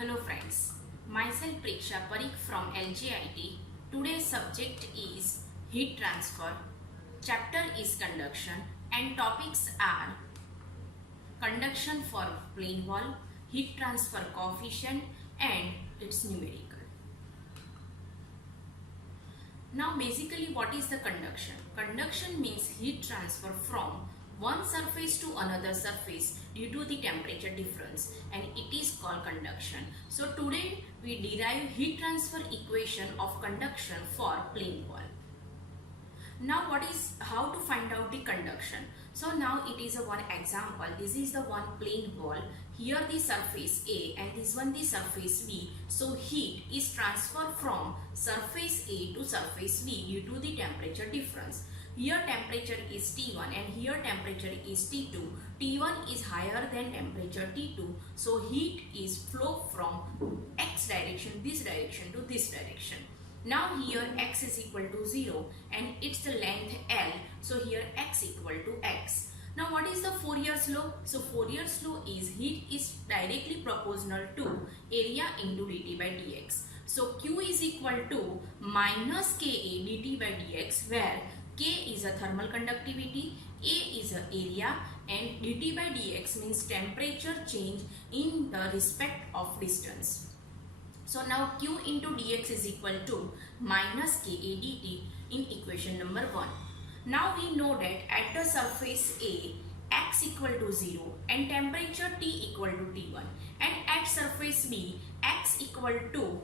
Hello friends, myself Preksha Parikh from LGIT. Today's subject is heat transfer, chapter is conduction and topics are conduction for plane wall, heat transfer coefficient and its numerical. Now basically what is the conduction? Conduction means heat transfer from one surface to another surface due to the temperature difference and it is called conduction. So today we derive heat transfer equation of conduction for plane wall. Now how to find out the conduction? So now it is a one example. This is the one plane wall. Here the surface A and this one the surface B. So heat is transferred from surface A to surface B due to the temperature difference. Here temperature is T1 and here temperature is T2. T1 is higher than temperature T2. So heat is flow from X direction, this direction to this direction. Now here X is equal to 0 and it's the length L. So here X equal to X. Now what is the Fourier's law? So Fourier's law is heat is directly proportional to area into dt by dx. So Q is equal to minus Ka dt by dx where K is a thermal conductivity, A is a area and dt by dx means temperature change in the respect of distance. So now Q into dx is equal to minus Ka dt in equation number 1. Now we know that at the surface A, x equal to 0 and temperature T equal to T1 and at surface B, x equal to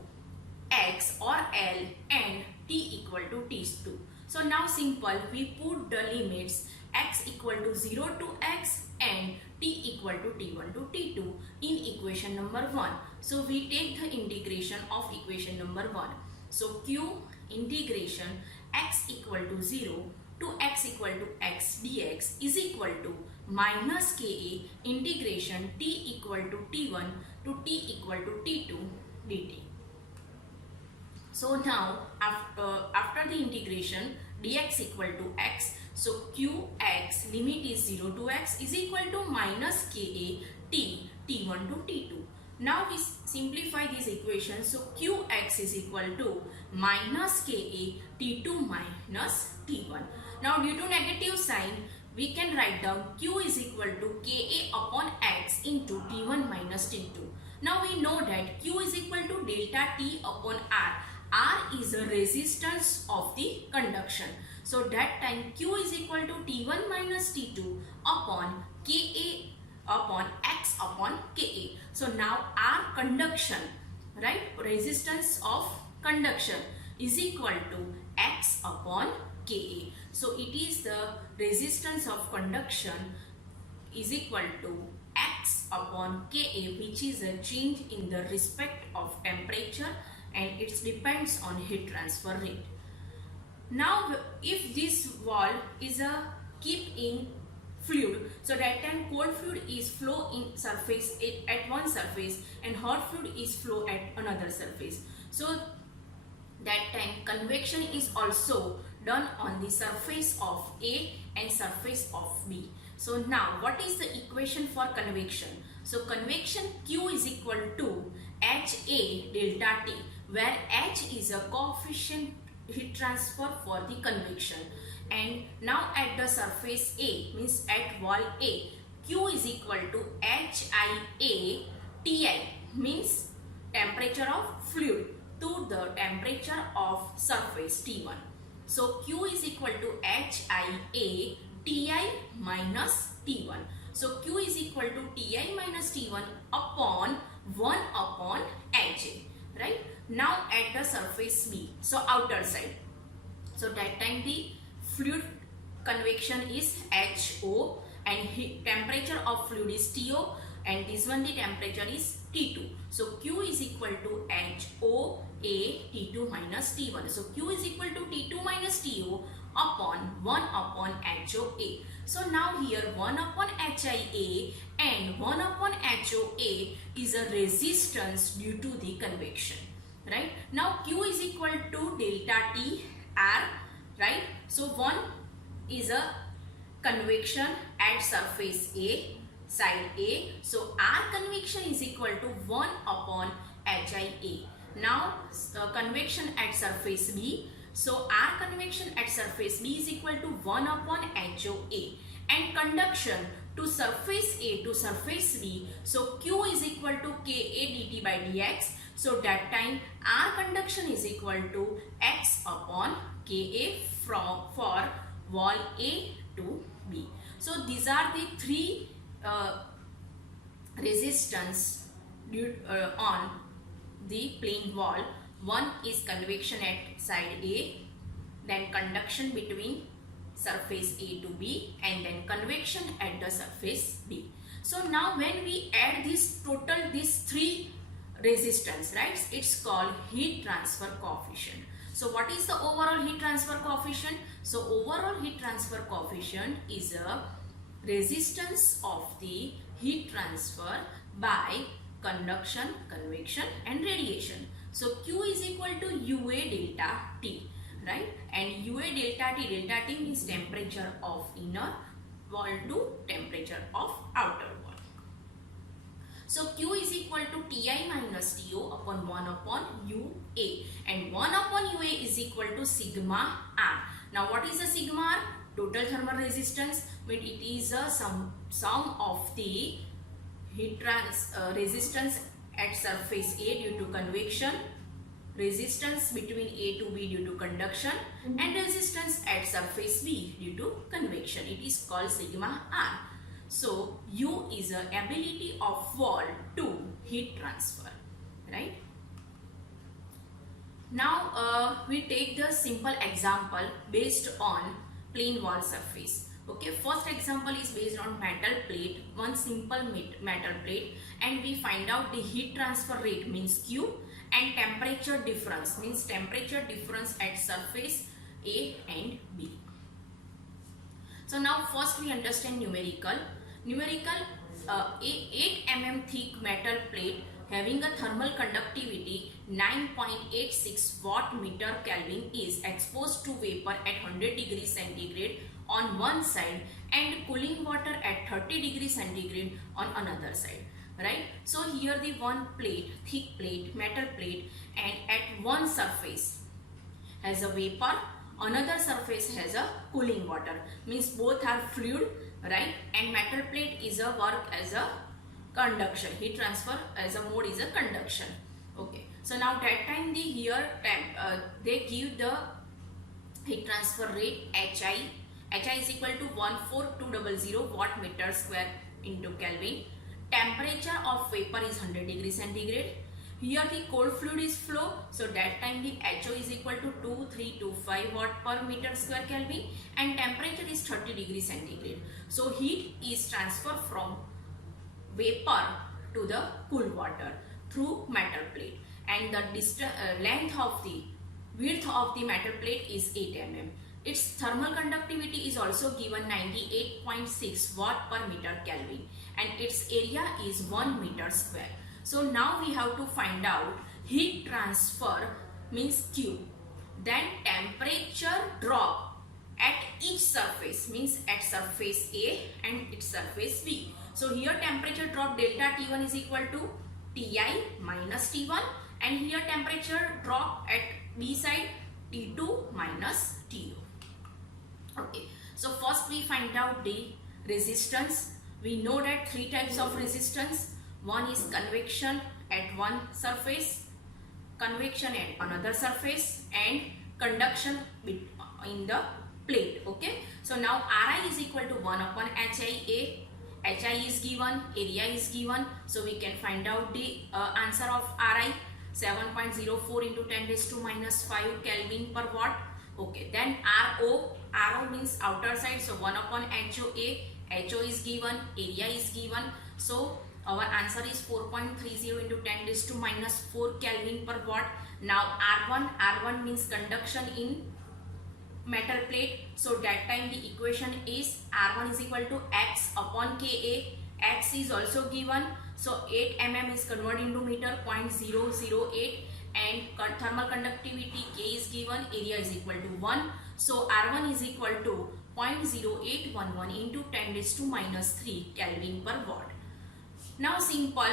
x or L and T equal to T2. So now simple, we put the limits x equal to 0 to x and t equal to t1 to t2 in equation number 1. So we take the integration of equation number 1. So q integration x equal to 0 to x equal to x dx is equal to minus ka integration t equal to t1 to t equal to t2 dt. So now after the integration dx equal to x, so qx limit is 0 to x is equal to minus ka t t1 to t2. Now we simplify this equation. So qx is equal to minus ka t2 minus t1. Now due to negative sign we can write down q is equal to ka upon x into t1 minus t2. Now we know that q is equal to delta t upon r. R is the resistance of the conduction. So that time Q is equal to T1 minus T2 upon Ka upon X upon Ka. So now R conduction, right, resistance of conduction is equal to X upon Ka. So it is the resistance of conduction is equal to X upon Ka, which is a change in the respect of temperature and it depends on heat transfer rate. Now if this wall is a keep in fluid, so that time cold fluid is flow in surface at one surface and hot fluid is flow at another surface. So that time convection is also done on the surface of A and surface of B. So now what is the equation for convection? So convection Q is equal to HA delta T, where H is a coefficient heat transfer for the convection. And now at the surface A, means at wall A, Q is equal to HIA Ti, means temperature of fluid to the temperature of surface T1. So Q is equal to HIA Ti minus T1. So Q is equal to Ti minus T1 upon 1 upon HA, right? Now at the surface B, so outer side. So that time the fluid convection is HO and temperature of fluid is TO and this one the temperature is T2. So Q is equal to HO A T2 minus T1. So Q is equal to T2 minus TO upon 1 upon HOA. So now here 1 upon HIA and 1 upon HOA is a resistance due to the convection, right? Now Q is equal to delta T R, right? So 1 is a convection at surface A, side A. So R convection is equal to 1 upon HIA. Now convection at surface B. So R convection at surface B is equal to 1 upon HOA, and conduction to surface A to surface B. So Q is equal to Ka dt by dx. So that time R conduction is equal to x upon Ka for wall A to B. So these are the three resistance on the plane wall. One is convection at side A, then conduction between surface A to B, and then convection at the surface B. So now when we add these three resistance, right, it's called heat transfer coefficient. So what is the overall heat transfer coefficient? So overall heat transfer coefficient is a resistance of the heat transfer by conduction, convection and radiation. So Q is equal to UA delta T, right? And UA delta T means temperature of inner wall to temperature of outer wall. So Q is equal to Ti minus To upon 1 upon UA, and 1 upon UA is equal to sigma R. Now what is the sigma R? Total thermal resistance, when it is a sum of the heat resistance at surface A due to convection, resistance between A to B due to conduction, and resistance at surface B due to convection. It is called sigma R. So U is the ability of wall to heat transfer, right? Now we take the simple example based on plane wall surface. Okay, first example is based on metal plate, one simple metal plate, and we find out the heat transfer rate means Q, and temperature difference means temperature difference at surface A and B. So now first we understand numerical. 8 mm thick metal plate having a thermal conductivity 9.86 watt meter Kelvin is exposed to vapor at 100 degrees centigrade on one side and cooling water at 30 degrees centigrade on another side, right? So here the one plate, thick plate, metal plate, and at one surface has a vapor, another surface has a cooling water, means both are fluid, right? And metal plate is a work as a conduction, heat transfer as a mode is a conduction. Okay, so now that time they give the heat transfer rate HI is equal to 14200 watt meter square into Kelvin. Temperature of vapor is 100 degrees centigrade. Here the cold fluid is flow, so that time the HO is equal to 2325 watt per meter square Kelvin, and temperature is 30 degrees centigrade. So heat is transferred from vapor to the cool water through metal plate, and the width of the metal plate is 8 mm. Its thermal conductivity is also given 98.6 watt per meter Kelvin, and its area is 1 meter square. So now we have to find out heat transfer means Q, then temperature drop at each surface means at surface A and its surface B. So here temperature drop delta T1 is equal to Ti minus T1, and here temperature drop at B side T2 minus Tu. Okay, so first we find out the resistance. We know that three types of resistance. One is convection at one surface, convection at another surface, and conduction in the plate. Okay, so now Ri is equal to 1 upon HIA. HI is given, area is given, so we can find out the answer of Ri, 7.04 into 10 raised to minus 5 Kelvin per watt. Okay, then RO means outer side, so 1 upon HOA. HO is given, area is given, so our answer is 4.30 into 10 raised to minus 4 Kelvin per watt. Now R1 means conduction in metal plate, so that time the equation is R1 is equal to X upon Ka. X is also given, so 8 mm is converted into meter, 0.008, and thermal conductivity K is given, area is equal to 1, so R1 is equal to 0.0811 into 10 raised to minus 3 Kelvin per watt. Now simple,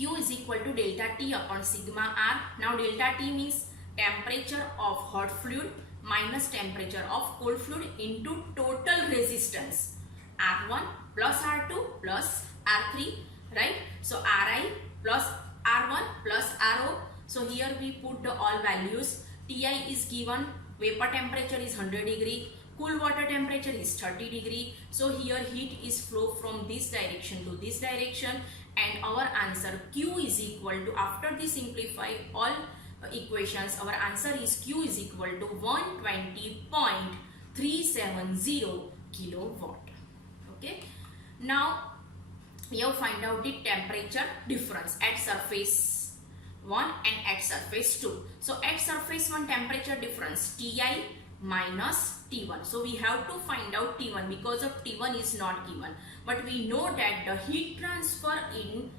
Q is equal to delta T upon sigma R. Now delta T means temperature of hot fluid minus temperature of cold fluid into total resistance R1 plus R2 plus R3, right? So Ri plus R1 plus RO. So here we put the all values. Ti is given, vapor temperature is 100 degree, cool water temperature is 30 degree. So here heat is flow from this direction to this direction, and our answer Q is equal to, after we simplify all equations, our answer is Q is equal to 120.370 kilowatt. Okay. Now we have find out the temperature difference at surface 1 and at surface 2. So at surface 1 temperature difference Ti minus T1. So we have to find out T1 because of T1 is not given. But we know that the heat transfer in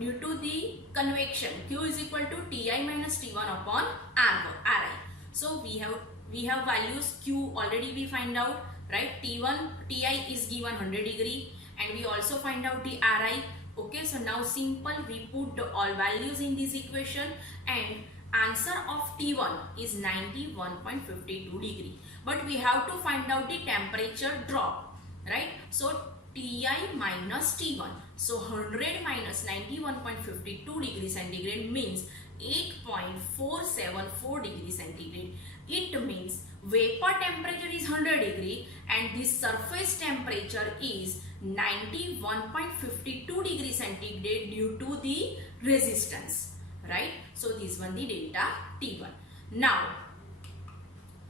due to the convection Q is equal to Ti minus T1 upon Ri. So we have values. Q already we find out, right? Ti is given 100 degree, and we also find out the Ri. Okay, so now simple, we put the all values in this equation, and answer of T1 is 91.52 degree. But we have to find out the temperature drop, right? So Ti minus T1. So 100 minus 91.52 degree centigrade means 8.474 degree centigrade. It means vapor temperature is 100 degree and the surface temperature is 91.52 degree centigrade due to the resistance, right? So this one the delta T1. Now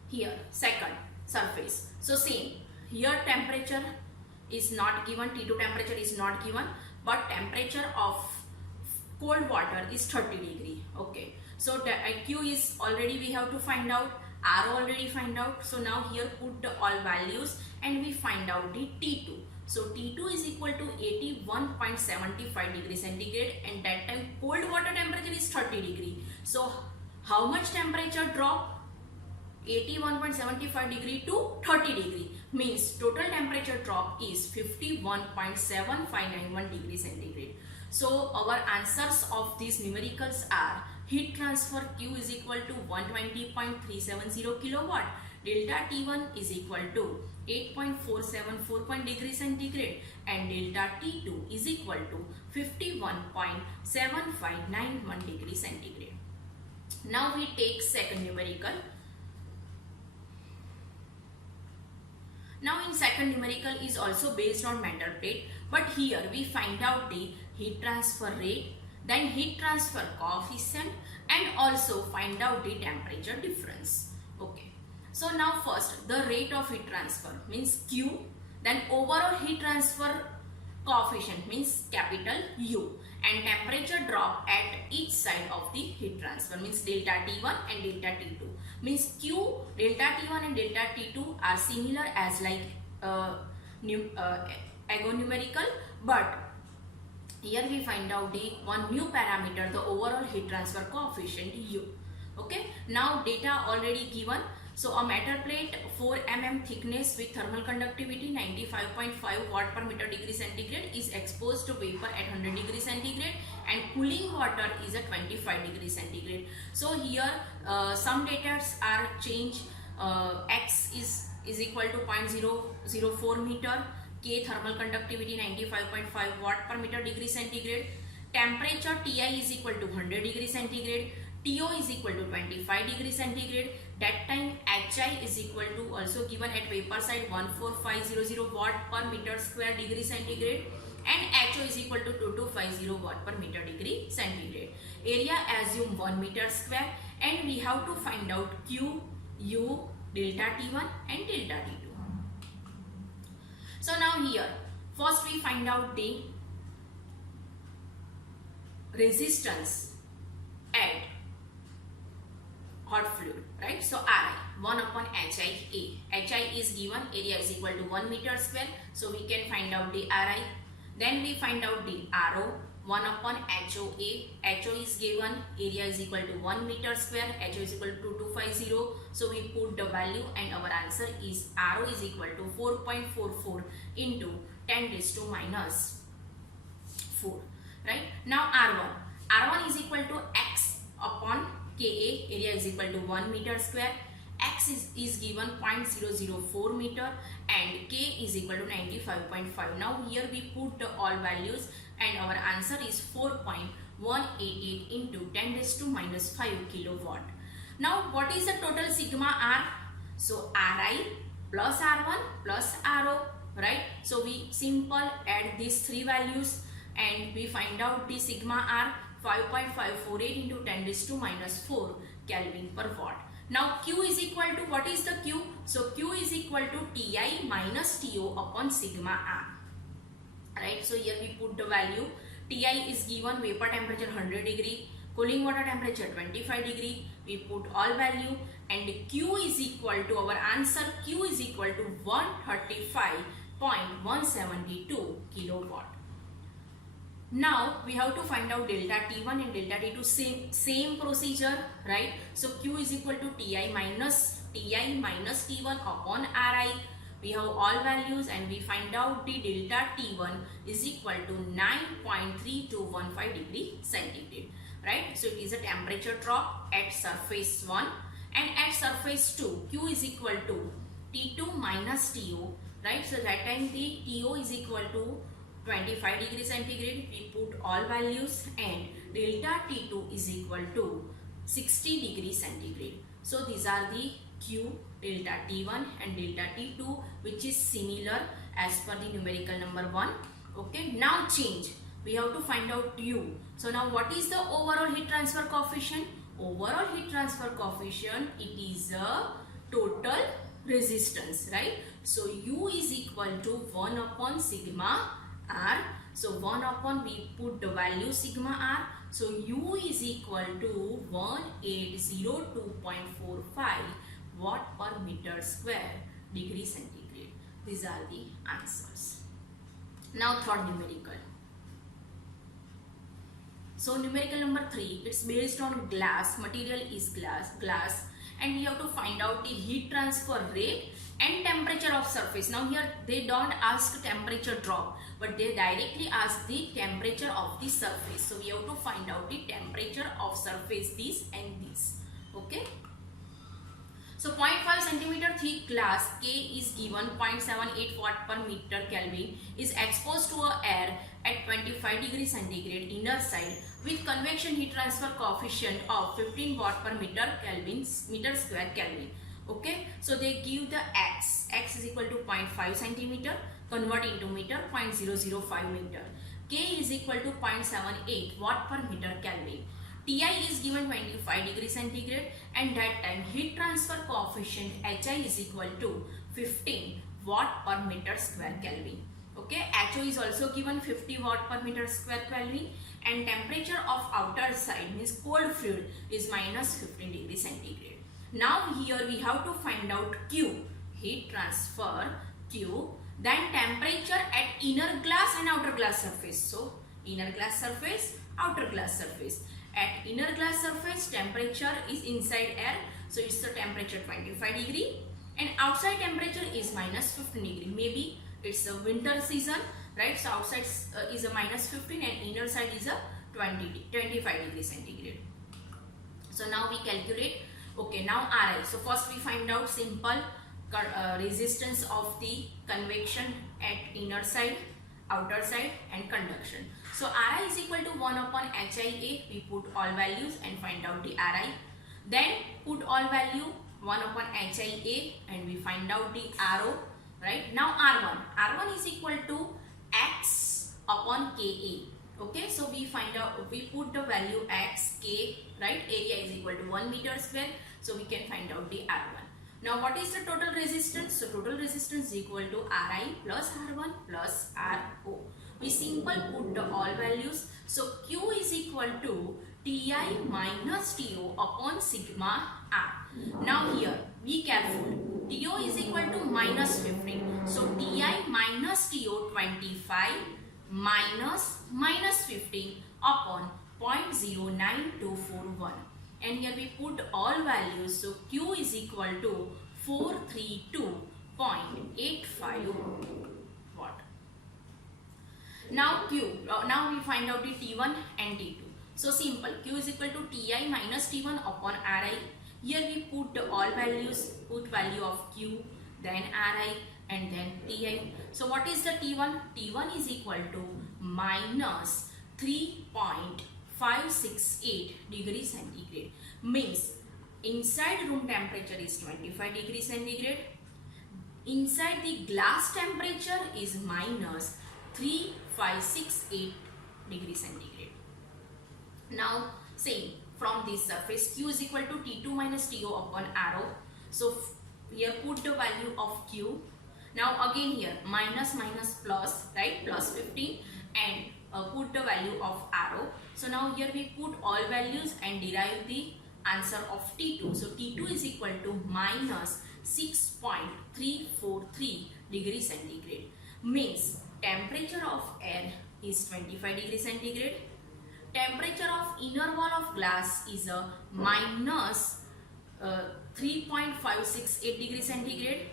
here second surface. So same, here temperature is not given, T2 temperature is not given, but temperature of cold water is 30 degree. Okay, so the Q is already we have to find out, R already find out. So now here put the all values and we find out the T2. So T2 is equal to 81.75 degree centigrade, and that time cold water temperature is 30 degree. So how much temperature drop? 81.75 degree to 30 degree, means total temperature drop is 51.7591 degree centigrade. So our answers of these numericals are heat transfer Q is equal to 120.370 kilowatt, delta T1 is equal to 8.474 degree centigrade, and delta T2 is equal to 51.7591 degree centigrade. Now we take second numerical. Now in second numerical is also based on metal plate, but here we find out the heat transfer rate, then heat transfer coefficient, and also find out the temperature difference. Okay. So now first the rate of heat transfer means Q, then overall heat transfer coefficient means capital U, and temperature drop at each side of the heat transfer means delta T1 and delta T2. Means Q, delta T1 and delta T2 are similar as like agonumerical, but here we find out the one new parameter, the overall heat transfer coefficient U. Okay, now data already given. So a metal plate 4 mm thickness with thermal conductivity 95.5 watt per meter degree centigrade is exposed to vapor at 100 degree centigrade, and cooling water is at 25 degree centigrade. So here some data are changed. X is equal to 0.004 meter, K thermal conductivity 95.5 watt per meter degree centigrade, temperature Ti is equal to 100 degree centigrade, TO is equal to 25 degree centigrade. That time HI is equal to also given at vapor side 14500 watt per meter square degree centigrade, and HO is equal to 2250 watt per meter degree centigrade. Area assume 1 meter square, and we have to find out Q, U, delta T1 and delta T2. So now here first we find out the resistance at hot fluid, right? So Ri 1 upon HI. HI is given, area is equal to 1 meter square, so we can find out the Ri. Then we find out the RO 1 upon HOA. HO is given, area is equal to 1 meter square, HO is equal to 2250, so we put the value and our answer is RO is equal to 4.44 into 10 raised to minus 4, right? Now R1. R1 is equal to X upon Ka, area is equal to 1 meter square. X is given 0.004 meter and K is equal to 95.5. Now here we put all values and our answer is 4.188 into 10 raised to minus 5 kilowatt. Now what is the total sigma R? So Ri plus R1 plus Ro, right? So we simple add these three values and we find out the sigma R 5.548 into 10 raised to minus 4 Kelvin per watt. Now Q is equal to, what is the Q? So Q is equal to Ti minus To upon sigma R. Right, so here we put the value. Ti is given vapor temperature 100 degree, cooling water temperature 25 degree. We put all value and Q is equal to, our answer Q is equal to 135.172 kilowatt. Now we have to find out delta T1 and delta T2, same procedure, right? So Q is equal to Ti minus T1 upon Ri. We have all values and we find out the delta T1 is equal to 9.3215 degree centigrade, right? So it is a temperature drop at surface 1 and at surface 2. Q is equal to T2 minus To, right? So that time the To is equal to 25 degree centigrade. We put all values and delta T2 is equal to 60 degree centigrade. So these are the Q, delta T1 and delta T2, which is similar as per the numerical number 1. Okay, now change. We have to find out U. So now what is the overall heat transfer coefficient? Overall heat transfer coefficient, it is a total resistance, right? So U is equal to 1 upon sigma R. So 1 upon, we put the value sigma R. So U is equal to 1802.45 watt per meter square degree centigrade. These are the answers. Now third numerical. So numerical number 3, it's based on glass, material is glass and we have to find out the heat transfer rate and temperature of surface. Now here they don't ask temperature drop, but they directly ask the temperature of the surface. So we have to find out the temperature of surface, these and these. Okay. So 0.5 centimeter thick glass K is given 0.78 watt per meter Kelvin is exposed to air at 25 degree centigrade inner side with convection heat transfer coefficient of 15 watt per meter square Kelvin. Okay, so they give the x is equal to 0.5 centimeter, convert into meter, 0.005 meter. K is equal to 0.78 watt per meter Kelvin. Ti is given 25 degree centigrade and that time heat transfer coefficient Hi is equal to 15 watt per meter square Kelvin. Okay, HO is also given 50 watt per meter square Kelvin and temperature of outer side means cold fluid is minus 15 degree centigrade. Now here we have to find out Q, heat transfer Q, then temperature at inner glass and outer glass surface. So inner glass surface, outer glass surface. At inner glass surface temperature is inside air, so it's the temperature 25 degree and outside temperature is minus 15 degree. Maybe it's a winter season, right? So outside is a minus 15 and inner side is a 25 degree centigrade. So now we calculate. Okay, now Ri. So first we find out simple resistance of the convection at inner side, outer side and conduction. So Ri is equal to 1 upon Hia. We put all values and find out the Ri. Then put all value 1 upon Hia and we find out the Ro. Right? Now R1. R1 is equal to X upon Ka. Okay, so we find out, we put the value X, K, right? Area is equal to 1 meter square. So we can find out the R1. Now what is the total resistance? So total resistance is equal to Ri plus R1 plus Ro. We simple put the all values. So Q is equal to Ti minus To upon sigma R. Now here, be careful. To is equal to minus 15. So Ti minus To 25 minus 15 upon 0.09241. And here we put all values. So Q is equal to 432.85 watt. Now now we find out the T1 and T2. So simple, Q is equal to Ti minus T1 upon Ri. Here we put all values, put value of Q, then Ri and then Ti. So what is the T1? T1 is equal to minus 3.568 degrees centigrade. Means inside room temperature is 25 degrees centigrade. Inside the glass temperature is minus 3568 degrees centigrade. Now same, from this surface Q is equal to T2 minus TO upon arrow. So here put the value of Q. Now again here minus minus plus, right, plus 15 and put the value of arrow. So now here we put all values and derive the answer of T2. So T2 is equal to minus 6.343 degrees centigrade. Means temperature of air is 25 degrees centigrade. Temperature of inner wall of glass is a minus 3.568 degrees centigrade.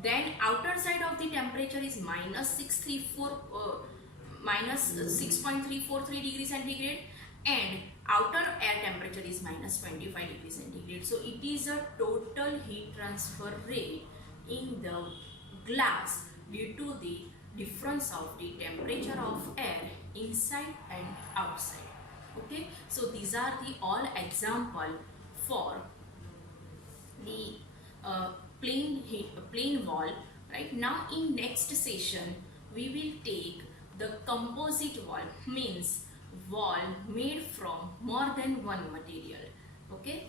Then outer side of the temperature is minus 6.343 degrees centigrade, and outer air temperature is minus 25 degrees centigrade. So it is a total heat transfer rate in the glass due to the difference of the temperature of air inside and outside. Okay, so these are the all example for the plain wall. Right now in next session we will take the composite wall, means wall made from more than one material. Okay,